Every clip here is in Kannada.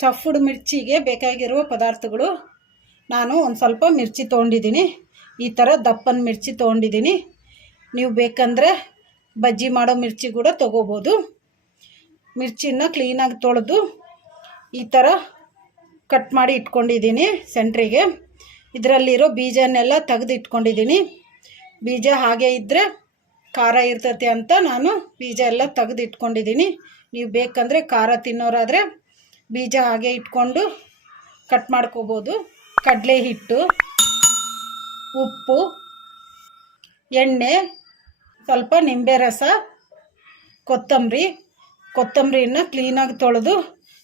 ಸ್ಟಫ್ಡ್ ಮಿರ್ಚಿಗೆ ಬೇಕಾಗಿರುವ ಪದಾರ್ಥಗಳು. ನಾನು ಒಂದು ಸ್ವಲ್ಪ ಮಿರ್ಚಿ ತೊಗೊಂಡಿದ್ದೀನಿ. ಈ ಥರ ದಪ್ಪನ ಮಿರ್ಚಿ ತೊಗೊಂಡಿದ್ದೀನಿ. ನೀವು ಬೇಕಂದರೆ ಬಜ್ಜಿ ಮಾಡೋ ಮಿರ್ಚಿ ಕೂಡ ತೊಗೋಬೋದು. ಮಿರ್ಚಿನ ಕ್ಲೀನಾಗಿ ತೊಳೆದು ಈ ಥರ ಕಟ್ ಮಾಡಿ ಇಟ್ಕೊಂಡಿದ್ದೀನಿ ಸೆಂಟ್ರಿಗೆ. ಇದರಲ್ಲಿರೋ ಬೀಜನೆಲ್ಲ ತೆಗೆದು ಇಟ್ಕೊಂಡಿದ್ದೀನಿ. ಬೀಜ ಹಾಗೆ ಇದ್ದರೆ ಖಾರ ಇರ್ತೈತೆ ಅಂತ ನಾನು ಬೀಜ ಎಲ್ಲ ತೆಗೆದು ಇಟ್ಕೊಂಡಿದ್ದೀನಿ. ನೀವು ಬೇಕಂದರೆ ಖಾರ ತಿನ್ನೋರಾದರೆ ಬೀಜ ಹಾಗೆ ಇಟ್ಕೊಂಡು ಕಟ್ ಮಾಡ್ಕೋಬೋದು. ಕಡಲೆ ಹಿಟ್ಟು, ಉಪ್ಪು, ಎಣ್ಣೆ, ಸ್ವಲ್ಪ ನಿಂಬೆ ರಸ, ಕೊತ್ತಂಬರಿ. ಕೊತ್ತಂಬರಿನ ಕ್ಲೀನಾಗಿ ತೊಳೆದು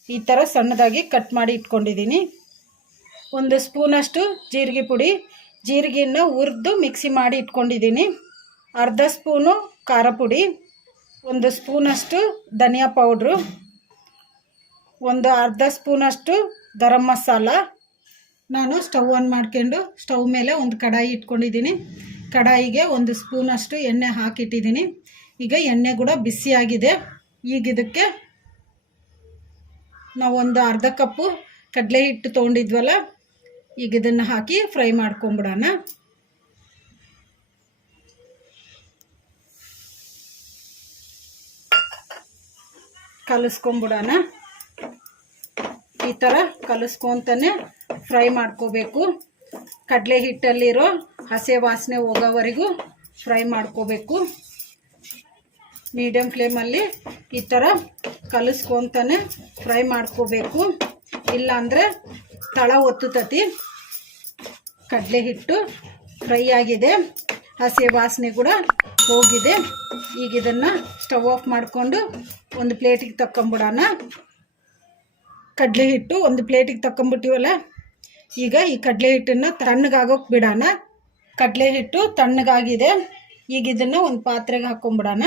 ಈ ಥರ ಸಣ್ಣದಾಗಿ ಕಟ್ ಮಾಡಿ ಇಟ್ಕೊಂಡಿದ್ದೀನಿ. ಒಂದು ಸ್ಪೂನಷ್ಟು ಜೀರಿಗೆ ಪುಡಿ. ಜೀರಿಗೆನ ಹುರಿದು ಮಿಕ್ಸಿ ಮಾಡಿ ಇಟ್ಕೊಂಡಿದ್ದೀನಿ. ಅರ್ಧ ಸ್ಪೂನು ಖಾರ ಪುಡಿ. ಒಂದು ಸ್ಪೂನಷ್ಟು ಧನಿಯಾ ಪೌಡ್ರು. ಒಂದು ಅರ್ಧ ಸ್ಪೂನಷ್ಟು ಗರಂ ಮಸಾಲ. ನಾನು ಸ್ಟವ್ ಆನ್ ಮಾಡ್ಕೊಂಡು ಸ್ಟವ್ ಮೇಲೆ ಒಂದು ಕಡಾಯಿ ಇಟ್ಕೊಂಡಿದ್ದೀನಿ. ಕಡಾಯಿಗೆ ಒಂದು ಸ್ಪೂನಷ್ಟು ಎಣ್ಣೆ ಹಾಕಿಟ್ಟಿದ್ದೀನಿ. ಈಗ ಎಣ್ಣೆ ಕೂಡ ಬಿಸಿಯಾಗಿದೆ. ಈಗ ಇದಕ್ಕೆ ನಾವು ಒಂದು ಅರ್ಧ ಕಪ್ಪು ಕಡಲೆ ಹಿಟ್ಟು ತೊಗೊಂಡಿದ್ವಲ್ಲ, ಈಗ ಇದನ್ನು ಹಾಕಿ ಫ್ರೈ ಮಾಡ್ಕೊಂಬಿಡೋಣ. ಕಲಿಸ್ಕೊಂಬಿಡೋಣ. ಈ ಥರ ಕಲಿಸ್ಕೊತಾನೆ ಫ್ರೈ ಮಾಡ್ಕೋಬೇಕು. ಕಡಲೆ ಹಿಟ್ಟಲ್ಲಿರೋ ಹಸೆ ವಾಸನೆ ಹೋಗೋವರೆಗೂ ಫ್ರೈ ಮಾಡ್ಕೋಬೇಕು. ಮೀಡಿಯಮ್ ಫ್ಲೇಮಲ್ಲಿ ಈ ಥರ ಕಲಿಸ್ಕೊತಾನೆ ಫ್ರೈ ಮಾಡ್ಕೋಬೇಕು. ಇಲ್ಲಾಂದರೆ ತಳ ಒತ್ತುತತಿ. ಕಡಲೆ ಹಿಟ್ಟು ಫ್ರೈ ಆಗಿದೆ. ಹಸಿ ವಾಸನೆ ಕೂಡ ಹೋಗಿದೆ. ಈಗ ಇದನ್ನು ಸ್ಟವ್ ಆಫ್ ಮಾಡಿಕೊಂಡು ಒಂದು ಪ್ಲೇಟಿಗೆ ತಕ್ಕೊಂಬಿಡೋಣ ಕಡಲೆ ಹಿಟ್ಟು ಒಂದು ಪ್ಲೇಟಿಗೆ ತಕ್ಕೊಂಬಿಟ್ಟಿವಲ್ಲ, ಈಗ ಈ ಕಡಲೆ ಹಿಟ್ಟನ್ನು ತಣ್ಣಗಾಗೋಕೆ ಬಿಡೋಣ. ಕಡಲೆ ಹಿಟ್ಟು ತಣ್ಣಗಾಗಿದೆ, ಈಗ ಇದನ್ನು ಒಂದು ಪಾತ್ರೆಗೆ ಹಾಕ್ಕೊಂಬಿಡೋಣ.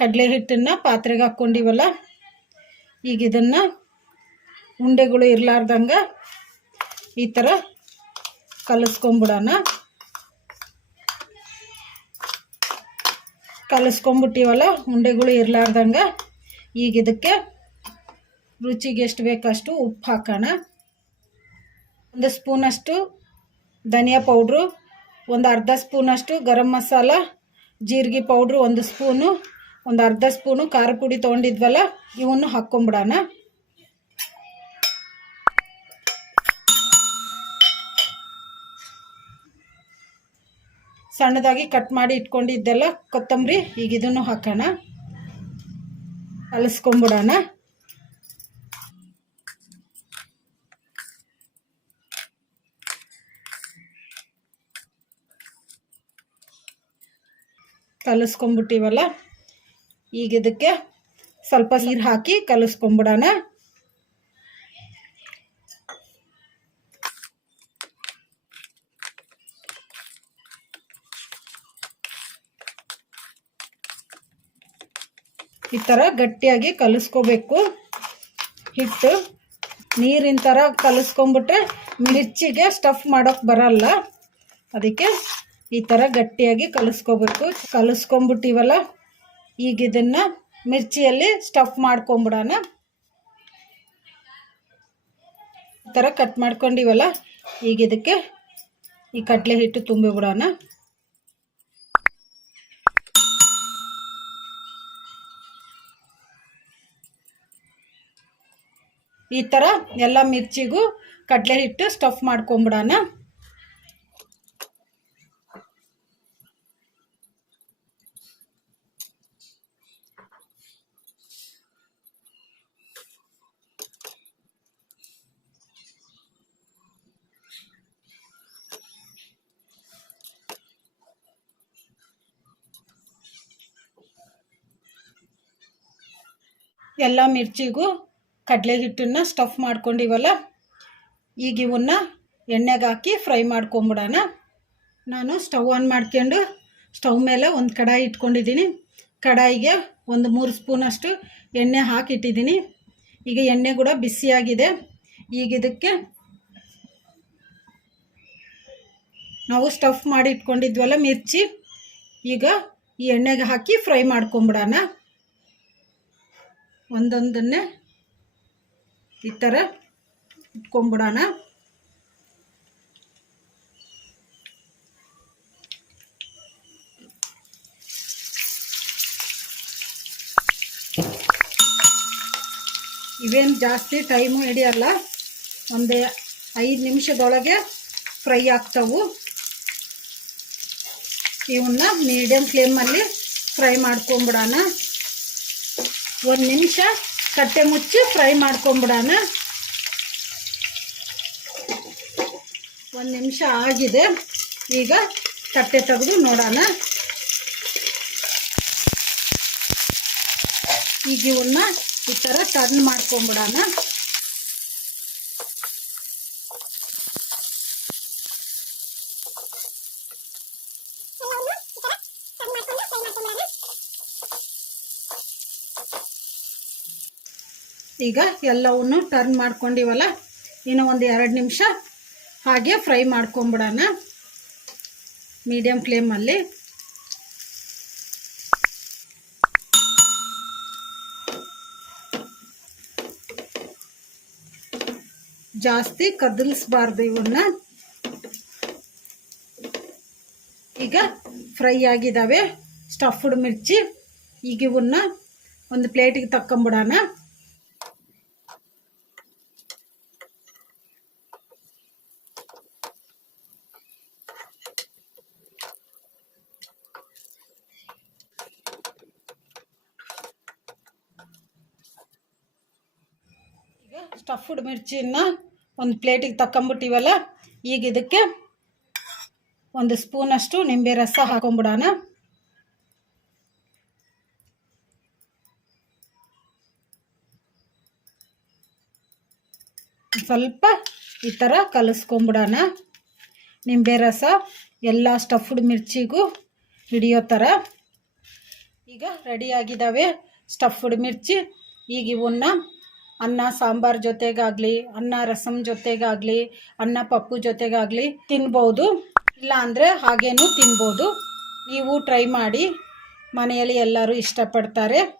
ಕಡಲೆ ಹಿಟ್ಟನ್ನು ಪಾತ್ರೆಗೆ ಹಾಕ್ಕೊಂಡಿವಲ್ಲ, ಈಗ ಇದನ್ನು ಉಂಡೆಗಳು ಇರಲಾರ್ದಂಗೆ ಈ ಥರ ಕಲಿಸ್ಕೊಂಬಿಡೋಣ. ಕಲಿಸ್ಕೊಂಬಿಟ್ಟಿವಲ್ಲ, ಉಂಡೆಗಳು ಇರಲಾರ್ದಂಗೆ. ಈಗ ಇದಕ್ಕೆ ರುಚಿಗೆ ಎಷ್ಟು ಬೇಕಷ್ಟು ಉಪ್ಪು ಹಾಕೋಣ. ಒಂದು ಸ್ಪೂನಷ್ಟು ಧನಿಯಾ ಪೌಡ್ರು, ಒಂದು ಅರ್ಧ ಸ್ಪೂನಷ್ಟು ಗರಂ ಮಸಾಲ, ಜೀರಿಗೆ ಪೌಡ್ರು ಒಂದು ಸ್ಪೂನು, ಒಂದು ಅರ್ಧ ಸ್ಪೂನು ಖಾರ ಪುಡಿ ತೊಗೊಂಡಿದ್ವಲ್ಲ, ಇವನ್ನು ಹಾಕ್ಕೊಂಬಿಡೋಣ. ಸಣ್ಣದಾಗಿ ಕಟ್ ಮಾಡಿ ಇಟ್ಕೊಂಡಿದ್ದೆಲ್ಲ ಕೊತ್ತಂಬರಿ, ಈಗ ಇದನ್ನು ಹಾಕೋಣ. ಅಲಸ್ಕೊಂಬಿಡೋಣ. ಕಲಿಸ್ಕೊಂಬಿಟ್ಟಿವಲ್ಲ, ಈಗ ಇದಕ್ಕೆ ಸ್ವಲ್ಪ ನೀರು ಹಾಕಿ ಕಲಿಸ್ಕೊಂಬಿಡೋಣ. ಈ ಥರ ಗಟ್ಟಿಯಾಗಿ ಕಲಿಸ್ಕೋಬೇಕು. ಹಿಟ್ಟು ನೀರಿನ ಥರ ಕಲಿಸ್ಕೊಂಬಿಟ್ರೆ ಮಿರ್ಚಿಗೆ ಸ್ಟಫ್ ಮಾಡೋಕ್ಕೆ ಬರಲ್ಲ. ಅದಕ್ಕೆ ಈ ಥರ ಗಟ್ಟಿಯಾಗಿ ಕಲಿಸ್ಕೋಬೇಕು. ಕಲಿಸ್ಕೊಂಬಿಟ್ಟಿವಲ್ಲ, ಈಗ ಇದನ್ನು ಮಿರ್ಚಿಯಲ್ಲಿ ಸ್ಟಫ್ ಮಾಡ್ಕೊಂಬಿಡೋಣ. ಈ ಥರ ಕಟ್ ಮಾಡ್ಕೊಂಡಿವಲ್ಲ, ಈಗ ಇದಕ್ಕೆ ಈ ಕಡಲೆ ಹಿಟ್ಟು ತುಂಬಿಬಿಡೋಣ. ಈ ಥರ ಎಲ್ಲ ಮಿರ್ಚಿಗೂ ಕಡಲೆ ಹಿಟ್ಟು ಸ್ಟಫ್ ಮಾಡ್ಕೊಂಬಿಡೋಣ. ಎಲ್ಲ ಮಿರ್ಚಿಗೂ ಕಡಲೆ ಹಿಟ್ಟನ್ನು ಸ್ಟಫ್ ಮಾಡ್ಕೊಂಡಿವಲ್ಲ ಈಗ ಇವನ್ನ ಎಣ್ಣೆಗೆ ಹಾಕಿ ಫ್ರೈ ಮಾಡ್ಕೊಂಬಿಡೋಣ. ನಾನು ಸ್ಟವ್ ಆನ್ ಮಾಡ್ಕೊಂಡು ಸ್ಟವ್ ಮೇಲೆ ಒಂದು ಕಡಾಯಿ ಇಟ್ಕೊಂಡಿದ್ದೀನಿ. ಕಡಾಯಿಗೆ ಒಂದು ಮೂರು ಸ್ಪೂನಷ್ಟು ಎಣ್ಣೆ ಹಾಕಿಟ್ಟಿದ್ದೀನಿ. ಈಗ ಎಣ್ಣೆ ಕೂಡ ಬಿಸಿಯಾಗಿದೆ. ಈಗ ಇದಕ್ಕೆ ನಾವು ಸ್ಟಫ್ ಮಾಡಿ ಇಟ್ಕೊಂಡಿದ್ವಲ್ಲ ಮಿರ್ಚಿ, ಈಗ ಈ ಎಣ್ಣೆಗೆ ಹಾಕಿ ಫ್ರೈ ಮಾಡ್ಕೊಂಬಿಡೋಣ. ಒಂದೊಂದನ್ನೇ ಈ ಥರ ಇಟ್ಕೊಂಬಿಡೋಣ. ಇವೇನು ಜಾಸ್ತಿ ಟೈಮು ಹಿಡಿಯಲ್ಲ, ಒಂದು ಐದು ನಿಮಿಷದೊಳಗೆ ಫ್ರೈ ಆಗ್ತವು. ಇವನ್ನ ಮೀಡಿಯಮ್ ಫ್ಲೇಮಲ್ಲಿ ಫ್ರೈ ಮಾಡ್ಕೊಂಬಿಡೋಣ. ಒಂದು ನಿಮಿಷ ಕಟ್ಟೆ ಮುಚ್ಚಿ ಫ್ರೈ ಮಾಡ್ಕೊಂಬಿಡೋಣ. ಒಂದು ನಿಮಿಷ ಆಗಿದೆ. ಈಗ ತಟ್ಟೆ ತೆಗೆದು ನೋಡೋಣ. ಈಗ ಇವನ್ನ ಈ ಥರ ಟರ್ನ್ ಮಾಡ್ಕೊಂಬಿಡೋಣ. ಈಗ ಎಲ್ಲವನ್ನು ಟರ್ನ್ ಮಾಡ್ಕೊಂಡಿವಲ್ಲ? ಇನ್ನು ಒಂದು ಎರಡು ನಿಮಿಷ ಹಾಗೆ ಫ್ರೈ ಮಾಡ್ಕೊಂಬಿಡೋಣ. ಮೀಡಿಯಮ್ ಫ್ಲೇಮಲ್ಲಿ ಜಾಸ್ತಿ ಕದಲಿಸ್ಬಾರ್ದು ಇವನ್ನ. ಈಗ ಫ್ರೈ ಆಗಿದ್ದಾವೆ ಸ್ಟಫ್ಡ್ ಮಿರ್ಚಿ. ಈಗ ಇವನ್ನ ಒಂದು ಪ್ಲೇಟಿಗೆ ತಕ್ಕೊಂಬಿಡೋಣ. ಸ್ಟಫ್ಡ್ ಮಿರ್ಚಿನ ಒಂದು ಪ್ಲೇಟಿಗೆ ತಕ್ಕೊಂಬಿಟ್ಟಿವಲ್ಲ, ಈಗ ಇದಕ್ಕೆ ಒಂದು ಸ್ಪೂನಷ್ಟು ನಿಂಬೆ ರಸ ಹಾಕೊಂಬಿಡೋಣ. ಸ್ವಲ್ಪ ಈ ಥರ ಕಲಿಸ್ಕೊಂಬಿಡೋಣ. ನಿಂಬೆ ರಸ ಎಲ್ಲ ಸ್ಟಫ್ಡ್ ಮಿರ್ಚಿಗೂ ಹಿಡಿಯೋ ಥರ ಈಗ ರೆಡಿಯಾಗಿದ್ದಾವೆ ಸ್ಟಫ್ಡ್ ಮಿರ್ಚಿ. ಈಗ ಇವನ್ನ ಅನ್ನ, ಸಾಂಬಾರ್ ಜೊತೆಗಾಗಲಿ, ಅನ್ನ ರಸಂ ಜೊತೆಗಾಗಲಿ, ಅನ್ನ ಪಪ್ಪು ಜೊತೆಗಾಗಲಿ ತಿನ್ಬೋದು. ಇಲ್ಲ ಅಂದರೆ ಹಾಗೇನೂ ತಿನ್ಬೋದು. ನೀವು ಟ್ರೈ ಮಾಡಿ. ಮನೆಯಲ್ಲಿ ಎಲ್ಲರೂ ಇಷ್ಟಪಡ್ತಾರೆ.